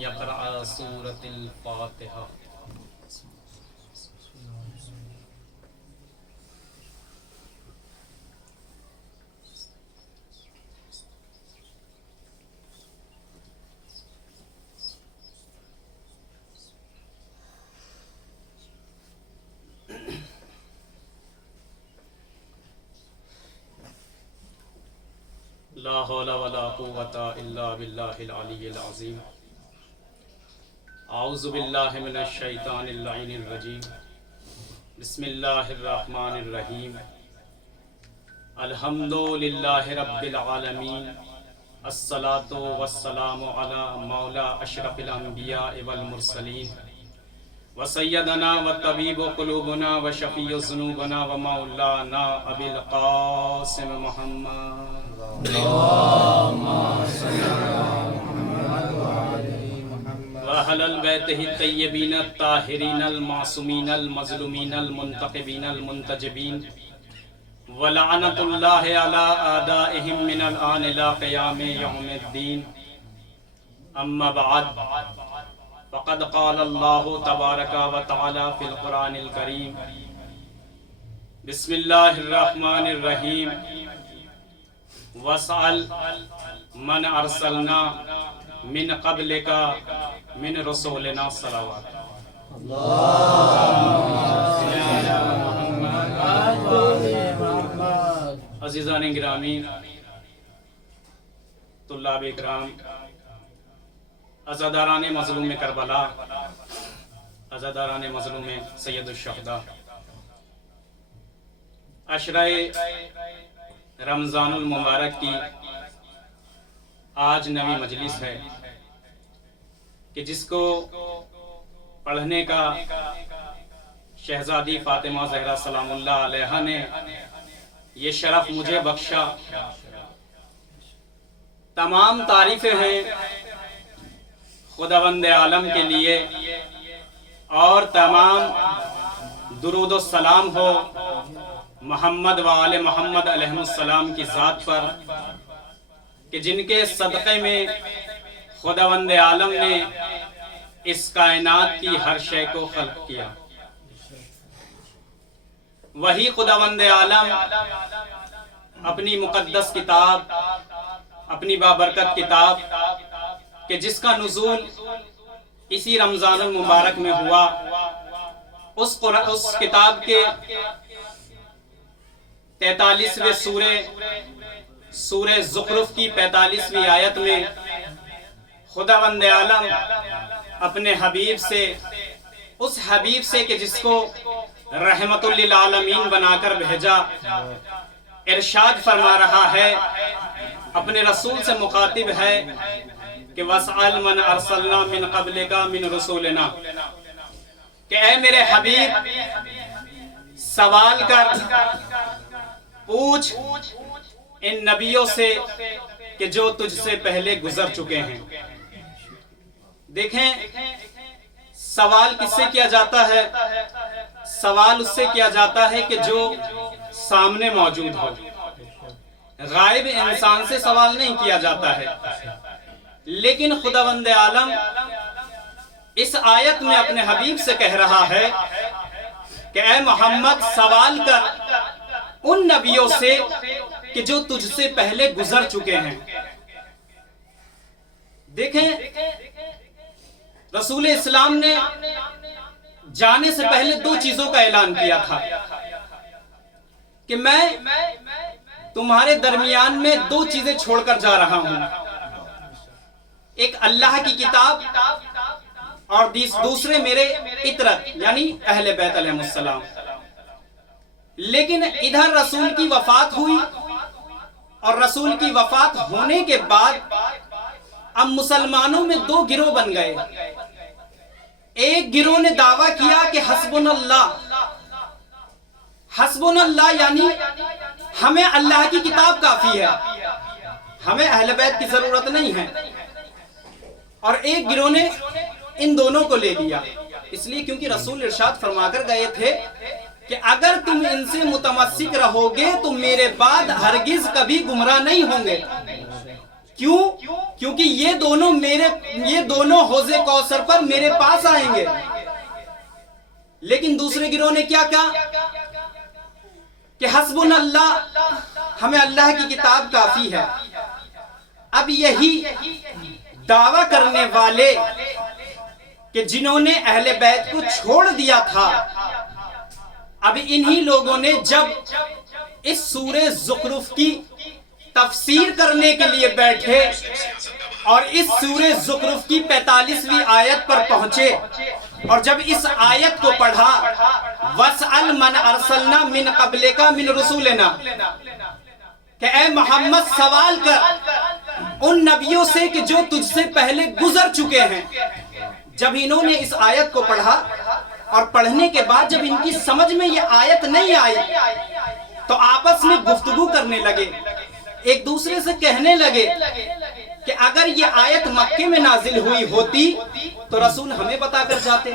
یقرأ سورۃ الفاتحہ۔ لا حول ولا قوة الا باللہ العلی العظیم۔ اعوذ باللہ من الشیطان اللعین الرجیم۔ بسم اللہ الرحمن الرحیم۔ الحمد للہ رب العالمین، الصلاۃ والسلام علی مولا اشرف الانبیاء والمرسلین، وسیدنا وطبیب قلوبنا وشفیع ذنوبنا ومولانا ابی القاسم محمد وأهل البيت الطيبين الطاهرين المعصومين المظلومين المنتقبين المنتجبين، ولعنة الله على أعدائهم من الآن إلى قيام يوم الدين. أما بعد، فقد قال الله تبارك وتعالى في القرآن الكريم: بسم الله الرحمن الرحيم. واسأل من ارسلنا من قبلك من رسولنا صلوات۔ عزیزان گرامی، طلاب اکرام، عزاداران مظلوم کربلا، عزاداران مظلوم سید الشہداء، عشرۂ رمضان المبارک کی آج نویں مجلس ہے کہ جس کو پڑھنے کا شہزادی فاطمہ زہرا سلام اللہ علیہا نے یہ شرف مجھے بخشا۔ تمام تعریفیں ہیں خداوند عالم کے لیے، اور تمام درود و سلام ہو محمد و آل محمد علیہ السلام کی ذات پر، کہ جن کے صدقے میں خداوند عالم نے اس کائنات کی ہر شے کو خلق کیا۔ وہی خداوند عالم اپنی مقدس کتاب، اپنی بابرکت کتاب، کہ جس کا نزول اسی رمضان المبارک میں ہوا، اس کتاب کے 43ویں سورہ زخرف کی 45ویں آیت میں خداوند عالم اپنے حبیب سے، اس حبیب سے کہ جس کو رحمت للعالمین بنا کر بھیجا، ارشاد فرما رہا ہے، اپنے رسول سے مخاطب ہے کہ وَاسْأَلْ مَنْ أَرْسَلْنَا مِنْ قَبْلِكَ مِنْ رُسُولِنَا، کہ اے میرے حبیب سوال کر، پوچھ ان نبیوں سے کہ جو تجھ سے پہلے گزر چکے ہیں۔ دیکھیں، سوال کس سے کیا جاتا ہے؟ سوال اس سے کیا جاتا ہے کہ جو سامنے موجود ہو۔ غائب انسان سے سوال نہیں کیا جاتا ہے، لیکن خداوند عالم اس آیت میں اپنے حبیب سے کہہ رہا ہے کہ اے محمد سوال کر ان نبیوں سے کہ جو تجھ سے پہلے گزر چکے ہیں۔ دیکھیں، رسول اسلام نے جانے سے پہلے 2 چیزوں کا اعلان کیا تھا کہ میں تمہارے درمیان میں 2 چیزیں چھوڑ کر جا رہا ہوں، ایک اللہ کی کتاب اور دوسرے میرے اطرت یعنی اہل بیت علیہ السلام۔ لیکن ادھر رسول کی وفات ہوئی، اور رسول کی وفات ہونے کے بعد اب مسلمانوں میں 2 گروہ بن گئے۔ ایک گروہ نے دعویٰ کیا کہ حسبنا اللہ، حسبنا اللہ یعنی ہمیں اللہ کی کتاب کافی ہے، ہمیں اہل بیت کی ضرورت نہیں ہے۔ اور ایک گروہ نے ان دونوں کو لے لیا، اس لیے کیونکہ رسول ارشاد فرما کر گئے تھے کہ اگر تم ان سے متمسک رہو گے تو میرے بعد ہرگز کبھی گمراہ نہیں ہوں گے۔ کیوں؟ کیونکہ یہ دونوں حوض کوثر پر میرے پاس آئیں گے۔ لیکن دوسرے گروہ نے کیا کہا کہ حسبنا اللہ، ہمیں اللہ کی کتاب کافی ہے۔ اب یہی دعویٰ کرنے والے کہ جنہوں نے اہل بیت کو چھوڑ دیا تھا، اب انہی لوگوں نے جب اس سورہ زخرف کی تفسیر کرنے کے لیے بیٹھے اور اس سورہ زخرف کی 45ویں آیت پر پہنچے اور جب اس آیت کو پڑھا، وَاسْأَلْ مَنْ أَرْسَلْنَا مِنْ قَبْلِكَ مِنْ رُسُولِنَا، کہ اے محمد سوال کر ان نبیوں سے کہ جو تجھ سے پہلے گزر چکے ہیں۔ جب انہوں نے اس آیت کو پڑھا اور پڑھنے کے بعد جب ان کی سمجھ میں یہ آیت نہیں آئی تو آپس میں گفتگو کرنے لگے، ایک دوسرے سے کہنے لگے کہ اگر یہ آیت مکے میں نازل ہوئی ہوتی تو رسول ہمیں بتا کر جاتے،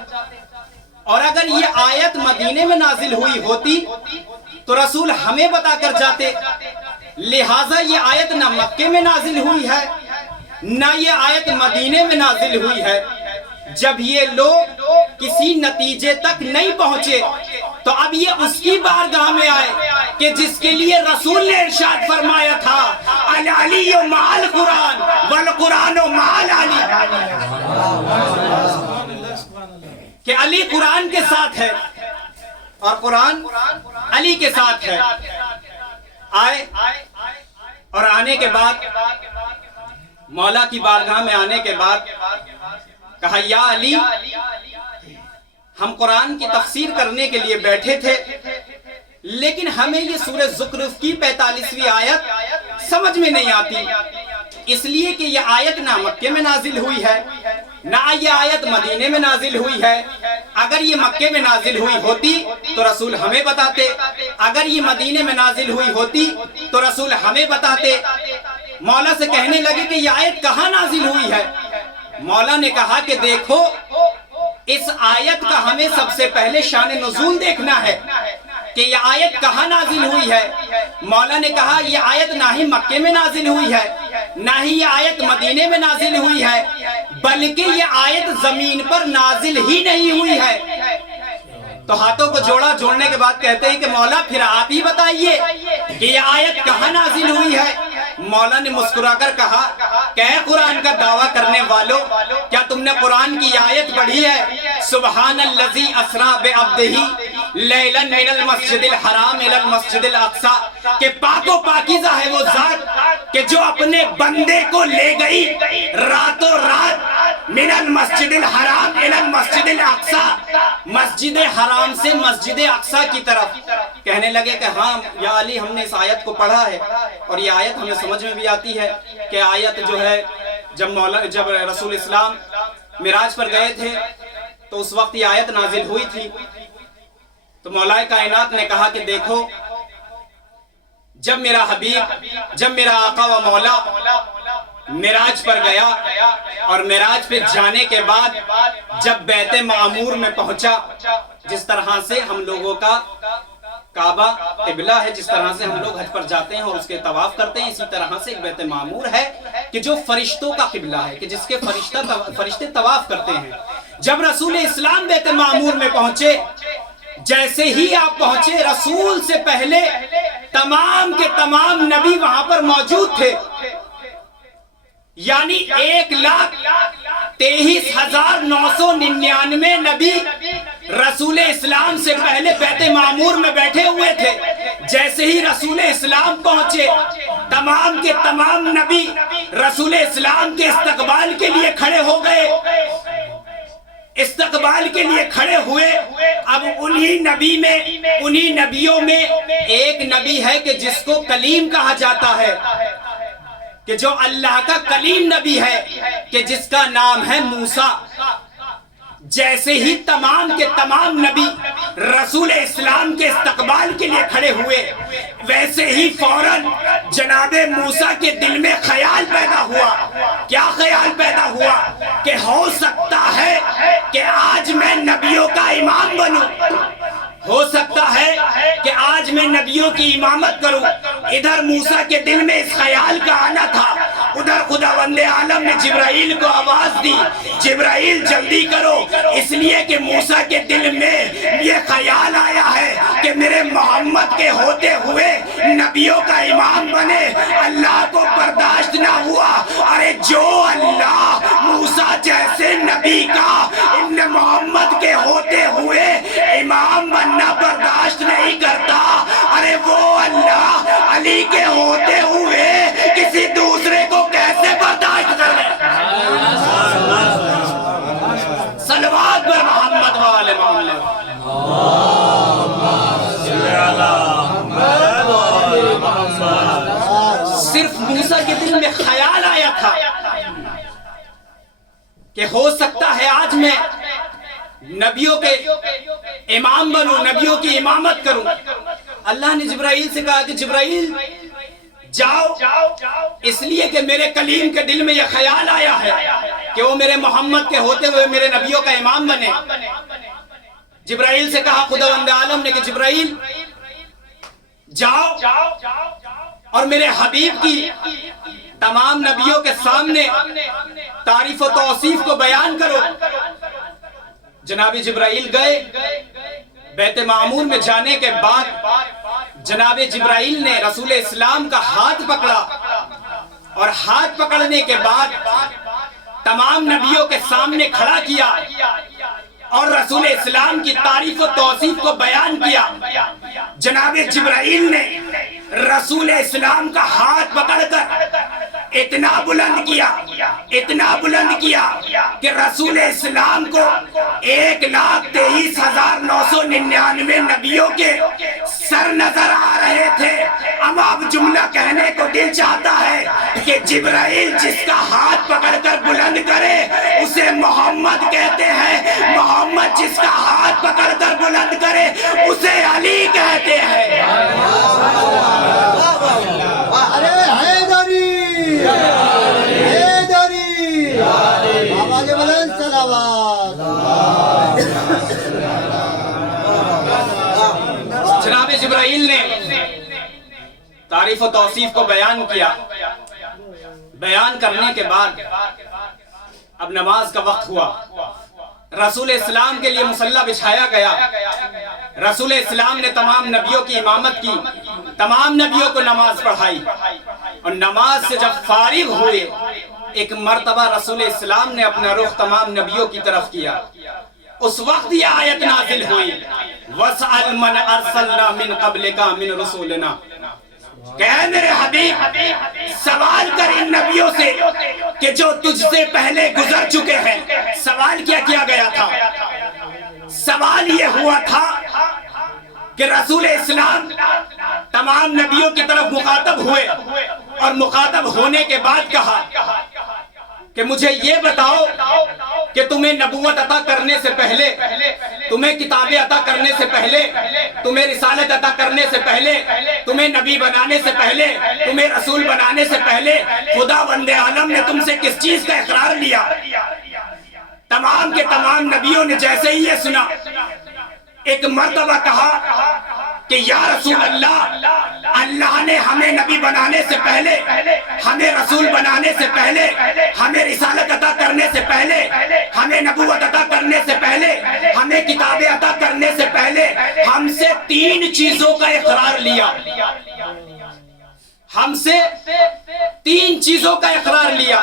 اور اگر یہ آیت مدینے میں نازل ہوئی ہوتی تو رسول ہمیں بتا کر جاتے۔ لہٰذا یہ آیت نہ مکے میں نازل ہوئی ہے نہ یہ آیت مدینے میں نازل ہوئی ہے۔ جب یہ لوگ کسی نتیجے تک نہیں پہنچے تو اب یہ اس کی بارگاہ میں آئے کہ جس کے لیے رسول نے ارشاد فرمایا تھا، العلی مع القرآن والقرآن مع العلی، کہ علی قرآن کے ساتھ ہے اور قرآن علی کے ساتھ ہے۔ آئے اور آنے کے بعد مولا کی بارگاہ میں آنے کے بعد کہا، یا علی، ہم قرآن کی تفسیر کرنے کے لیے بیٹھے تھے لیکن ہمیں یہ سورہ زخرف کی 45ویں آیت سمجھ میں نہیں آتی، اس لیے کہ یہ آیت نہ مکے میں نازل ہوئی ہے نہ یہ آیت مدینے میں نازل ہوئی ہے۔ اگر یہ مکے میں نازل ہوئی ہوتی تو رسول ہمیں بتاتے، اگر یہ مدینے میں نازل ہوئی ہوتی تو رسول ہمیں بتاتے۔ مولا سے کہنے لگے کہ یہ آیت کہاں نازل ہوئی ہے؟ مولا نے کہا کہ دیکھو، اس آیت کا ہمیں سب سے پہلے شان نزول دیکھنا ہے کہ یہ آیت کہاں نازل ہوئی ہے۔ مولا نے کہا یہ آیت نہ ہی مکے میں نازل ہوئی ہے نہ ہی یہ آیت مدینے میں نازل ہوئی ہے، بلکہ یہ آیت زمین پر نازل ہی نہیں ہوئی ہے۔ تو ہاتھوں کو جوڑنے کے بعد کہتے ہیں کہ مولا پھر آپ ہی بتائیے کہ یہ آیت کہاں نازل ہوئی ہے۔ مولا نے مسکرا کر کہا کہ اے قرآن کا دعویٰ کرنے والو، کیا تم نے قرآن کی آیت پڑھی ہے؟ سبحان الذی اسریٰ بعبدہ لیلا من المسجد الحرام الی المسجد الاقصی، کہ پاک و پاکیزہ ہے وہ ذات کہ جو اپنے بندے کو لے گئی راتوں رات من المسجد الحرام الی المسجد الاقصی، مسجد حرام سے مسجد اقصی کی طرف۔ کہنے لگے کہ ہاں یا علی، ہم نے اس آیت کو پڑھا ہے اور یہ آیت ہمیں سمجھ میں بھی آتی ہے کہ آیت جو ہے جب رسول اسلام معراج پر گئے تھے تو اس وقت یہ آیت نازل ہوئی تھی۔ تو مولا کائنات نے کہا کہ دیکھو، جب میرا حبیب، جب میرا آقا و مولا معراج پر گیا اور معراج پہ جانے کے بعد جب بیت معمور میں پہنچا، جس طرح سے ہم لوگوں کا کعبہ قبلہ ہے، جس طرح سے ہم لوگ حج پر جاتے ہیں اور اس کے طواف کرتے ہیں، اسی طرح سے ایک بیت معمور ہے کہ جو فرشتوں کا قبلہ ہے، کہ جس کے فرشتے طواف کرتے ہیں۔ جب رسول اسلام بیت معمور میں پہنچے، جیسے ہی آپ پہنچے، رسول سے پہلے تمام کے تمام نبی وہاں پر موجود تھے، یعنی 1,23,999 نبی رسول اسلام سے پہلے بیت معمور میں بیٹھے ہوئے تھے۔ جیسے ہی رسول اسلام پہنچے، تمام کے تمام نبی رسول اسلام کے استقبال کے لیے کھڑے ہو گئے، استقبال کے لیے کھڑے ہوئے۔ اب انہی نبیوں میں ایک نبی ہے کہ جس کو کلیم کہا جاتا ہے، کہ جو اللہ کا کلیم نبی ہے، کہ جس کا نام ہے موسیٰ۔ جیسے ہی تمام کے تمام نبی رسول اسلام کے استقبال کے لیے کھڑے ہوئے، ویسے ہی فوراً جناب موسیٰ کے دل میں خیال پیدا ہوا۔ کیا خیال پیدا ہوا؟ کہ ہو سکتا ہے کہ آج میں نبیوں کا امام بنوں، ہو سکتا ہے کہ آج میں نبیوں کی امامت کروں۔ ادھر موسیٰ کے دل میں اس خیال کا آنا تھا ادھر خداوند عالم نے جبرائیل کو آواز دی، جبرائیل جلدی کرو، اس لیے کہ موسیٰ کے دل میں یہ خیال آیا ہے کہ میرے محمد کے ہوتے ہوئے نبیوں کا امام بنے، اللہ کو برداشت نہ ہوا۔ ارے جو اللہ موسیٰ جیسے نبی کا ابن محمد کے ہوتے ہوئے امام بننا برداشت نہیں کرتا، ارے وہ اللہ علی کے ہوتے ہوئے کسی دوسرے کو کیسے برداشت کر لے؟ صلوات پر محمد والے محمد۔ صرف موسیٰ کے دل میں خیال آیا تھا کہ ہو سکتا ہے آج میں نبیوں کے امام بنوں، نبیوں کی امامت کروں۔ اللہ نے جبرائیل سے کہا کہ جبرائیل جاؤ، اس لیے کہ میرے کلیم کے دل میں یہ خیال آیا ہے کہ وہ میرے محمد کے ہوتے ہوئے میرے نبیوں کا امام بنے۔ جبرائیل سے کہا خداوند عالم نے کہ جبرائیل جاؤ اور میرے حبیب کی تمام نبیوں کے سامنے تعریف و توصیف کو بیان کرو۔ جناب جبرائیل گئے، بیت معمور میں جانے کے بعد جناب جبرائیل نے رسول اسلام کا ہاتھ پکڑا، اور ہاتھ پکڑنے کے بعد تمام نبیوں کے سامنے کھڑا کیا اور رسول اسلام کی تعریف و توصیف کو بیان کیا۔ جناب جبرائیل نے رسول اسلام کا ہاتھ پکڑ کر اتنا بلند کیا کہ رسول اسلام کو 1,23,999 نبیوں کے سر نظر آ رہے تھے۔ اب جملہ کہنے کو دل چاہتا ہے کہ جبرائیل جس کا ہاتھ پکڑ کر بلند کرے اسے محمد کہتے ہیں، محمد جس کا ہاتھ پکڑ کر بلند کرے اسے علی کہتے ہیں۔ جناب جبرائیل نے تعریف و توصیف کو بیان کیا۔ بیان کرنے کے بعد اب نماز کا وقت ہوا، رسول اسلام کے لیے مصلی بچھایا گیا۔ رسول اسلام نے تمام نبیوں کی امامت کی، تمام نبیوں کو نماز پڑھائی، اور نماز سے جب فارغ ہوئے ایک مرتبہ رسول اسلام نے اپنا رخ تمام نبیوں کی طرف کیا۔ اس وقت یہ آیت نازل ہوئی، وَاسْأَلْ مَنْ أَرْسَلْنَا مِنْ قَبْلِكَ مِنْ رُسُولِنَا، کہ اے میرے حبیب سوال کر ان نبیوں سے کہ جو تجھ سے پہلے گزر چکے ہیں۔ سوال کیا گیا تھا؟ سوال یہ ہوا تھا کہ رسول اسلام تمام نبیوں کی طرف مخاطب ہوئے، اور مخاطب ہونے کے بعد کہا کہ مجھے یہ بتاؤ کہ تمہیں نبوت عطا کرنے سے پہلے، تمہیں کتابیں عطا کرنے سے پہلے، تمہیں رسالت عطا کرنے سے پہلے، تمہیں نبی بنانے سے پہلے، تمہیں رسول بنانے سے پہلے خداوند عالم نے تم سے کس چیز کا اقرار لیا؟ تمام کے تمام نبیوں نے جیسے ہی یہ سنا ایک مرتبہ کہا کہ یا رسول اللہ، اللہ نے ہمیں نبی بنانے سے پہلے، ہمیں رسول بنانے سے پہلے، ہمیں رسالت عطا کرنے سے پہلے، ہمیں نبوت عطا کرنے سے پہلے، ہمیں کتابیں عطا کرنے سے پہلے ہم سے 3 چیزوں کا اقرار لیا۔ ہم سے 3 چیزوں کا اقرار لیا۔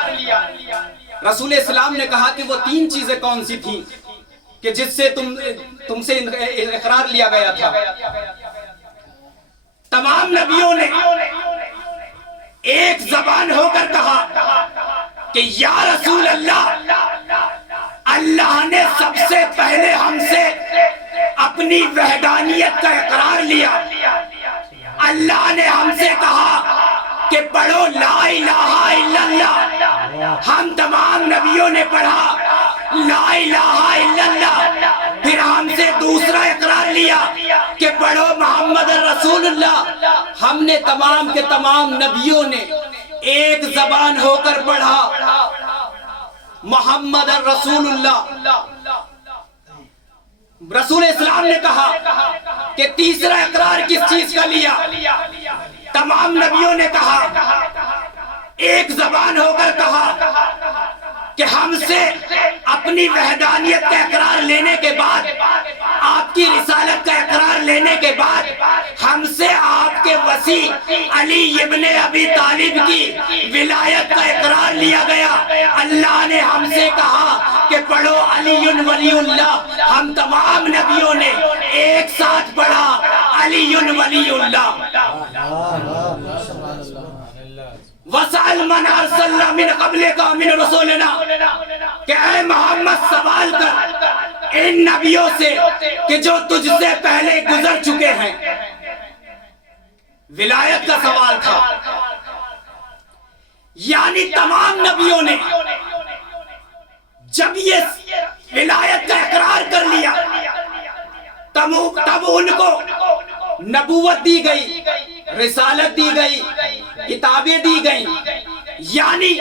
رسول اسلام نے کہا کہ وہ 3 چیزیں کون سی تھیں کہ جس سے تم سے اقرار لیا گیا تھا؟ تمام نبیوں نے ایک زبان ہو کر کہا کہ یا رسول اللہ، اللہ نے سب سے پہلے ہم سے اپنی وحدانیت کا اقرار لیا۔ اللہ نے ہم سے کہا کہ پڑھو لا الہ الا اللہ۔ ہم تمام نبیوں نے پڑھا لا الہ الا اللہ۔ پھر ہم سے دوسرا اقرار لیا کہ پڑھو محمد رسول اللہ۔ ہم نے تمام کے تمام نبیوں نے ایک زبان ہو کر پڑھا محمد رسول اللہ۔ رسول اسلام نے کہا کہ تیسرا اقرار کس چیز کا لیا؟ تمام نبیوں نے کہا ایک زبان ہو کر کہا کہ ہم سے اپنی وحدانیت کا اقرار لینے کے بعد، آپ کی رسالت کا اقرار لینے کے بعد، ہم سے آپ کے وسیع علی ابن ابی طالب کی ولایت کا اقرار لیا گیا۔ اللہ نے ہم سے کہا کہ پڑھو علی ولی اللہ۔ ہم تمام نبیوں نے ایک ساتھ پڑھا علی ولی اللہ۔ وَسَأَلْ مَنْ أَرْسَلْنَا مِنْ قَبْلِكَ مِنْ رُسُولِنَا، کہ اے محمد سوال کر ان نبیوں سے کہ جو تجھ سے پہلے گزر چکے ہیں۔ ولایت کا سوال تھا، یعنی تمام نبیوں نے جب یہ ولایت کا اقرار کر لیا تب ان کو نبوت دی گئی، رسالت دی گئی، کتابیں دی گئیں، یعنی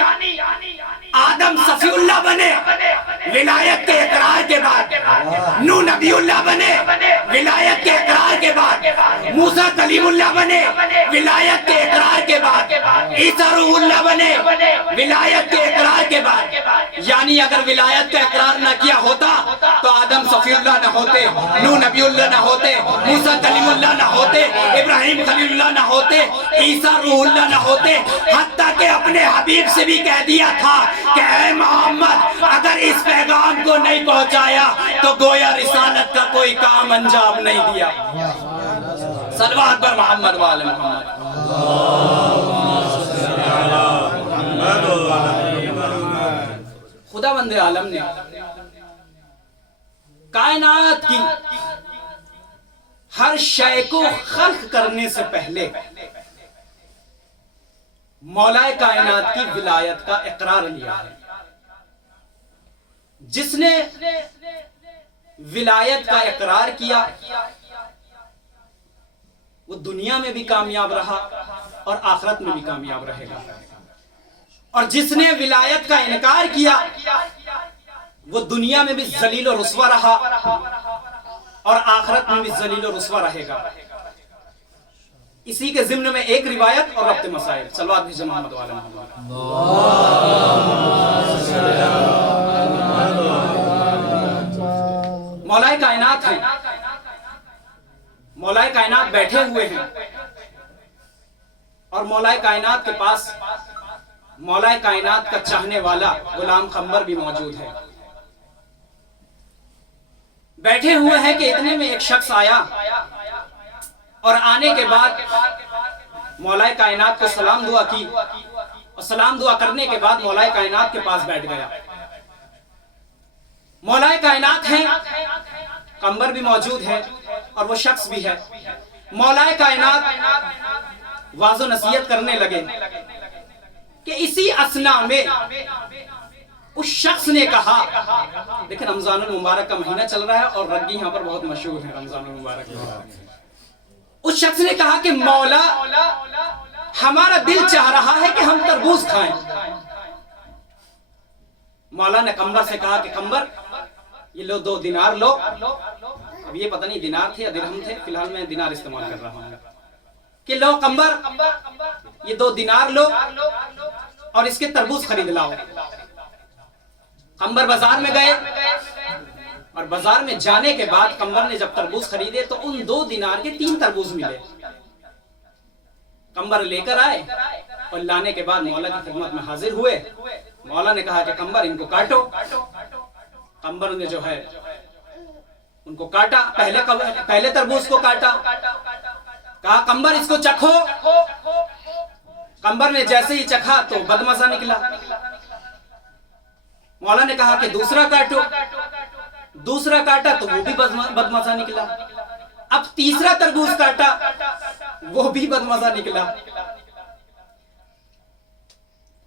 آدم صفی اللہ بنے ولایت کے اقرار کے بعد، نوح نبی اللہ بنے ولایت کے اقرار کے بعد، موسیٰ کلیم اللہ بنے ولایت کے اقرار کے بعد، عیسیٰ روح اللہ بنے ولایت کے اقرار کے بعد۔ یعنی اگر ولایت کا اقرار نہ کیا ہوتا تو آدم صفی اللہ نہ ہوتے، نوح نبی اللہ نہ ہوتے، موسیٰ کلیم اللہ نہ ہوتے، ابراہیم خلیل اللہ نہ ہوتے، عیسیٰ روح اللہ نہ ہوتے۔ حتیٰ کہ اپنے حبیب سے بھی کہہ دیا تھا کہ اے محمد اگر اس پیغام کو نہیں پہنچایا تو گویا رسالت کا کوئی کام انجام نہیں دیا۔ صلوات پر محمد وآل محمد۔ خدا بند عالم نے کائنات کی ہر شے کو خلق کرنے سے پہلے مولا کائنات کی ولایت کا اقرار لیا ہے۔ جس نے ولایت کا اقرار کیا وہ دنیا میں بھی کامیاب رہا اور آخرت میں بھی کامیاب رہے گا، اور جس نے ولایت کا انکار کیا وہ دنیا میں بھی ذلیل و رسوا رہا اور آخرت میں بھی ذلیل و رسوا رہے گا۔ اسی کے ضمن میں ایک روایت اور ربط مسائل۔ صلوات بھیجو محمد وعلی محمد۔ مولا کائنات ہیں، مولا کائنات بیٹھے ہوئے ہیں، اور مولا کائنات کے پاس مولا کائنات کا چاہنے والا غلام قمر بھی موجود ہے۔ بیٹھے ہوئے ہیں کہ اتنے میں ایک شخص آیا، اور آنے کے بعد مولا کائنات کو سلام دعا کی، اور سلام دعا کرنے کے بعد مولا کائنات کے پاس بیٹھ گیا۔ مولا کائنات ہیں، قمر بھی موجود ہے اور وہ شخص بھی ہے۔ مولا کائنات واضح نصیحت کرنے لگے کہ اسی اثناء میں اس شخص نے کہا، دیکھیں رمضان المبارک کا مہینہ چل رہا ہے اور رگی یہاں پر بہت مشہور ہے رمضان المبارک میں۔ اس شخص نے کہا کہ مولا ہمارا دل چاہ رہا ہے کہ ہم تربوز کھائیں۔ مولا نے قمر سے کہا کہ قمر یہ لو 2 دینار لو۔ اب یہ پتہ نہیں دینار تھے یا درہم تھے، فی الحال میں دینار استعمال کر رہا ہوں، کہ لو قمر یہ 2 دینار لو اور اس کے تربوز خرید لاؤ۔ قمر بازار میں گئے، اور بازار میں جانے کے بعد قمر نے جب تربوز خریدے تو ان 2 دینار کے 3 تربوز ملے۔ قمر لے کر آئے اور لانے کے بعد مولا کی خدمت میں حاضر ہوئے۔ مولا نے کہا کہ قمر ان کو کاٹو۔ قمر نے جو ہے ان کو کاٹا، پہلے تربوز کو کاٹا، کہا قمر اس کو چکھو۔ قمر نے جیسے ہی چکھا تو بدمزہ نکلا۔ مولا نے کہا کہ دوسرا کاٹو، دوسرا کاٹا تو وہ بھی بدمزہ نکلا۔ اب تیسرا تربوز کاٹا، وہ بھی بدمزہ نکلا۔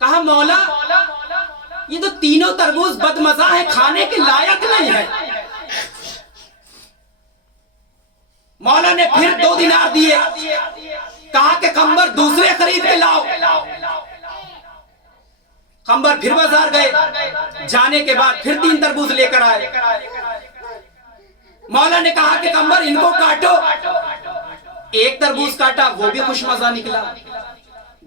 کہا مولا یہ تو تینوں تربوز بدمزہ ہیں، کھانے کے لائق نہیں ہے۔ مولا نے پھر 2 دینار دیے، کہا کہ قمر دوسرے خرید کے لاؤ۔ قمر پھر بازار گئے، جانے کے بعد پھر 3 تربوز لے کر آئے۔ مولا نے کہا کہ قمر ان کو کاٹو۔ ایک تربوز کاٹا، وہ بھی خوش مزہ نکلا۔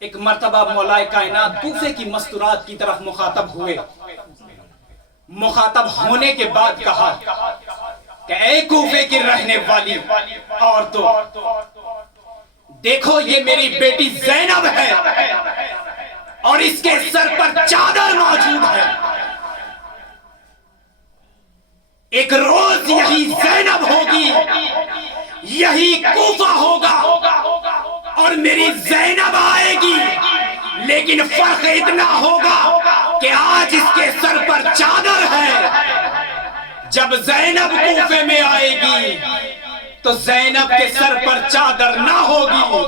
ایک مرتبہ مولائے کائنات کوفے کی مستورات کی طرف مخاطب ہوئے. مخاطب ہونے کے بعد کہا کہ اے کوفے کی رہنے والی عورتوں، دیکھو یہ میری بیٹی زینب ہے اور اس کے سر پر چادر موجود ہے. ایک روز یہی زینب ہوگی، یہی کوفہ ہوگا اور میری زینب آئے گی، لیکن فرق اتنا ہوگا کہ آج اس کے سر پر چادر ہے. جب زینب کوفے میں آئے گی تو زینب کے سر پر چادر نہ ہوگی.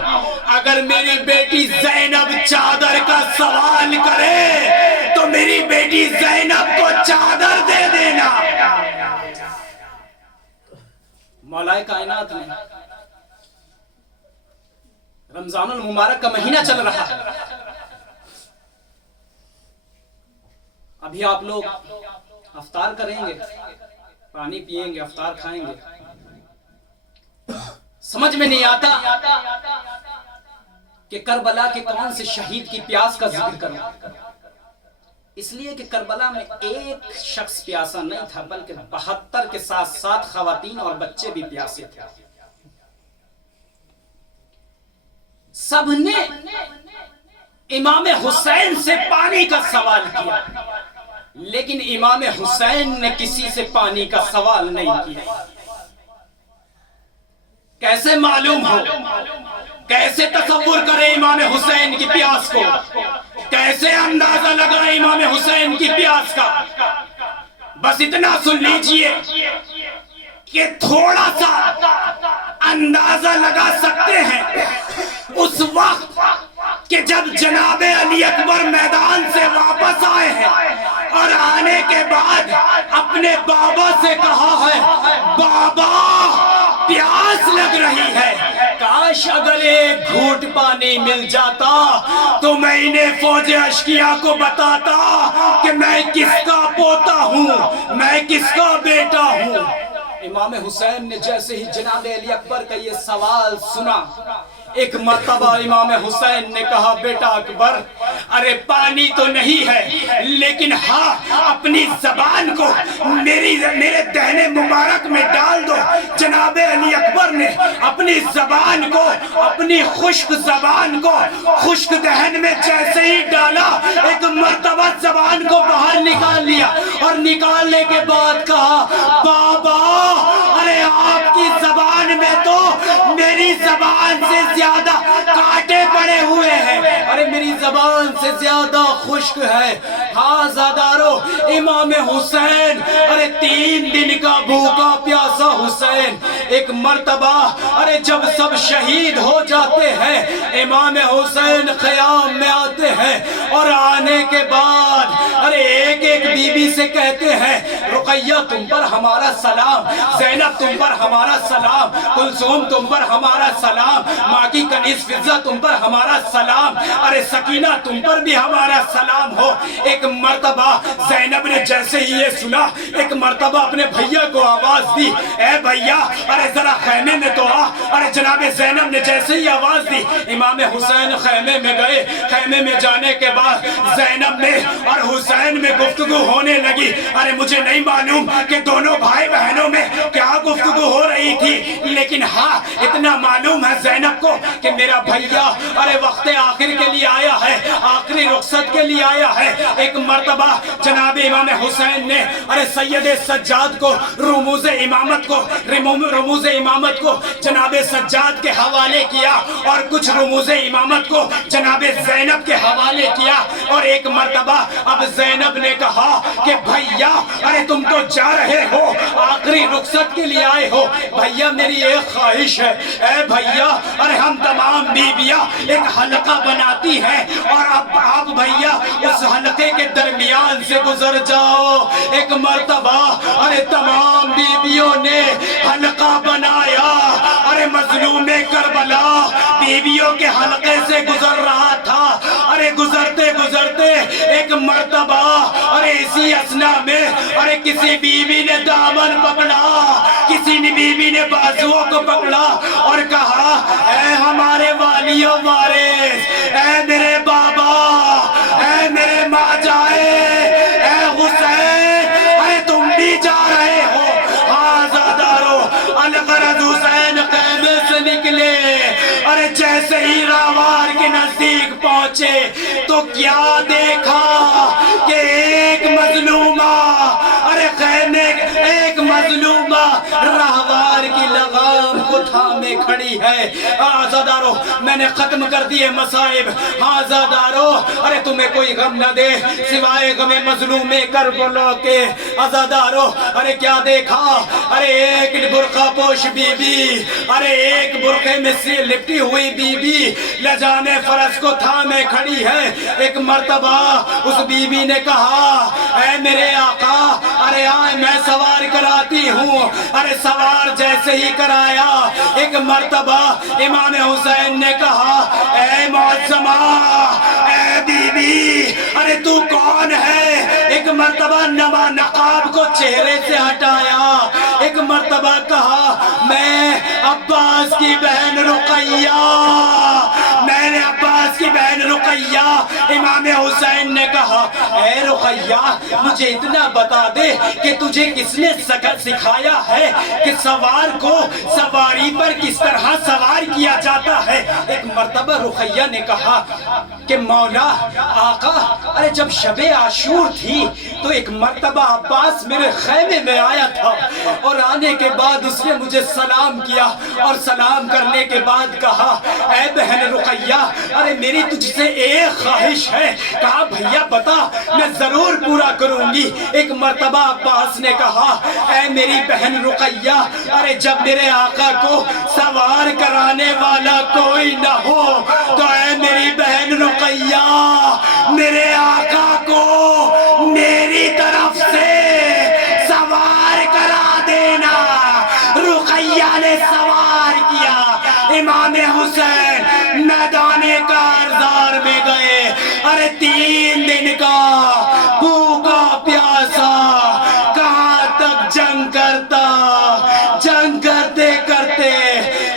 اگر میری بیٹی زینب چادر کا سوال کرے تو میری بیٹی زینب کو چادر دے دینا. مولائے کائنات نے رمضان المبارک کا مہینہ چل رہا ہے. ابھی آپ لوگ افطار کریں گے، پانی پیئیں گے، افطار کھائیں گے. سمجھ میں نہیں آتا کہ کربلا کے کون سے شہید کی پیاس کا ذکر کروں. اس لیے کہ کربلا میں ایک شخص پیاسا نہیں تھا، بلکہ 72 کے ساتھ ساتھ خواتین اور بچے بھی پیاسے تھے. سب نے امام حسین سے پانی کا سوال کیا، لیکن امام حسین نے کسی سے پانی کا سوال نہیں کیا. کیسے معلوم ہو، کیسے تصور کرے امام حسین کی پیاس کو، کیسے اندازہ لگائے امام حسین کی پیاس کا. بس اتنا سن لیجئے کہ تھوڑا سا اندازہ لگا سکتے ہیں اس وقت کہ جب جناب علی اکبر میدان سے واپس آئے ہیں اور آنے کے بعد اپنے بابا سے کہا ہے، بابا پیاس لگ رہی ہے، کاش اگر ایک گھونٹ پانی مل جاتا تو میں انہیں فوج اشکیا کو بتاتا کہ میں کس کا پوتا ہوں، میں کس کا بیٹا ہوں. امام حسین نے جیسے ہی جناب علی اکبر کا یہ سوال سنا، ایک مرتبہ امام حسین نے کہا، بیٹا اکبر، ارے پانی تو نہیں ہے، لیکن ہاں اپنی زبان کو میرے دہنے مبارک میں ڈال دو. جناب علی اکبر نے اپنی زبان کو، اپنی خشک زبان کو خشک دہن میں جیسے ہی ڈالا، ایک مرتبہ زبان کو باہر نکال لیا اور نکالنے کے بعد کہا، بابا ارے آپ کی زبان میں تو میری زبان سے زیادہ کانٹے پڑے ہوئے ہیں، ارے میری زبان سے زیادہ خشک ہے. ہاں زادارو، امام حسین، ارے 3 دن کا بھوکا پیاسا حسین، ایک مرتبہ ارے جب سب شہید ہو جاتے ہیں امام حسین قیام میں آتے ہیں اور آنے کے بعد ارے ایک ایک بی بی سے کہتے ہیں، رقیہ تم پر ہمارا سلام، زینب تم پر ہمارا سلام، کلثوم تم پر ہمارا سلام، ماں کی کنیز فضہ تم پر ہمارا سلام، ارے سکینہ تم پر بھی ہمارا سلام ہو. ایک مرتبہ زینب نے جیسے ہی یہ سنا، ایک مرتبہ اپنے بھیا کو آواز دی، اے بھیا ارے ذرا خیمے میں تو آ. ارے جناب زینب نے جیسے ہی آواز دی، امام حسین خیمے میں گئے. خیمے میں جانے کے بعد زینب میں اور حسین میں گفتگو ہونے لگی. ارے مجھے نہیں معلوم کہ دونوں بھائی بہنوں میں کیا گفتگو ہو رہی تھی، لیکن ہاں اتنا معلوم ہے زینب کو کہ میرا بھیا ارے وقت آخر کے لیے آیا ہے، آخری رخصت کے لیے آیا ہے. ایک مرتبہ جناب امام حسین نے ارے سید سجاد کو رموز امامت کو جناب سجاد کے حوالے کیا اور کچھ رموز امامت کو جناب زینب کے حوالے کیا. اور ایک مرتبہ اب زینب نے کہا کہ بھیا ارے تم تو جا رہے ہو، آخری رخصت کے لیے آئے ہو، بھیا میری ایک خواہش ہے، اے بھیا ارے ہم تمام بیویاں ایک حلقہ بناتی ہیں اور اب آپ بھیا اس حلقے کے درمیان سے گزر جاؤ. ایک مرتبہ ارے تمام بیویوں نے حلقہ بنایا. ارے مظلوم کربلا بیویوں کے حلقے سے گزر رہا تھا. ارے گزرتے گزرتے ایک مرتبہ ارے اسی اسنا میں ارے کسی بیوی نے دامن پکڑا، کسی بیوی نے بازوؤں کو پکڑا اور کہا اے ہمارے والیوں وارث، اے میرے بابا، اے میرے ماں جائے، اے حسین، اے تم بھی جا رہے ہو؟ ہاں زادارو، الغرض حسین خیمے سے نکلے، ارے جیسے ہی راوار کے نزدیک پہنچے تو کیا دیکھا کہ ایک مظلومہ، ارے خیمے ایک مظلومہ راہوار کی لگام کو تھامے کھڑی ہے۔ آزادارو میں نے ختم کر دیے مصائب، آزادارو ارے تمہیں کوئی غم نہ دے سوائے غم مظلوم کربلا کے۔ آزادارو ارے کیا دیکھا، ارے ایک برقع پوش بی بی، ارے ایک برقعے میں سے لپٹی ہوئی بی بی لجام فرس کو تھامے کھڑی ہے۔ ایک مرتبہ اس بی بی نے کہا اے میرے آقا، ارے آئے میں سوار کراتی ہوں۔ ارے سوار جیسے ہی کرایا، ایک مرتبہ امام حسین نے کہا اے معظمہ، اے بی بی، ارے تو کون ہے؟ ایک مرتبہ نما نقاب کو چہرے سے ہٹایا، ایک مرتبہ کہا میں عباس کی بہن رقیہ، میں نے عباس کی بہن رقیہ۔ امام حسین نے کہا اے رقیہ مجھے اتنا بتا دے کہ تجھے کس نے سکھایا ہے کہ سوار کو سواری پر کس طرح سوار کیا جاتا ہے؟ ایک مرتبہ رقیہ نے کہا کہ مولا آقا، ارے جب شب عاشور تھی تو ایک مرتبہ عباس میرے خیمے میں آیا تھا، اور آنے کے بعد اس نے مجھے سلام کیا، اور سلام کرنے کے بعد کہا اے بہن رقیہ، ارے میری تجھ سے ایک خواہش ہے۔ کہا بھیا بتا، میں ضرور پورا کروں گی۔ ایک مرتبہ عباس نے کہا اے میری بہن رقیہ، ارے جب میرے آقا کو سوار کرانے والا کوئی نہ ہو تو اے میری بہن رقیہ میرے آقا کو میری طرف سے سوار کرا دینا۔ رقیہ نے سوار کیا، امام حسین میدان کارزار میں گئے۔ ارے 3 دن کا بھوکا پیاسا کہاں تک جنگ کرتا، جنگ کرتے کرتے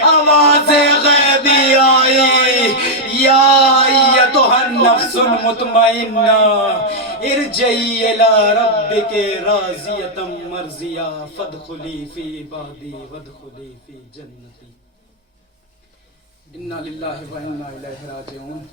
آواز غیبی آئی یا ایتھا النفس المطمئنہ ارجعی الی ربک راضیۃ مرضیہ فادخلی فی عبادی وادخلی فی جنتی۔ انا للہ و انا الیہ راجعون۔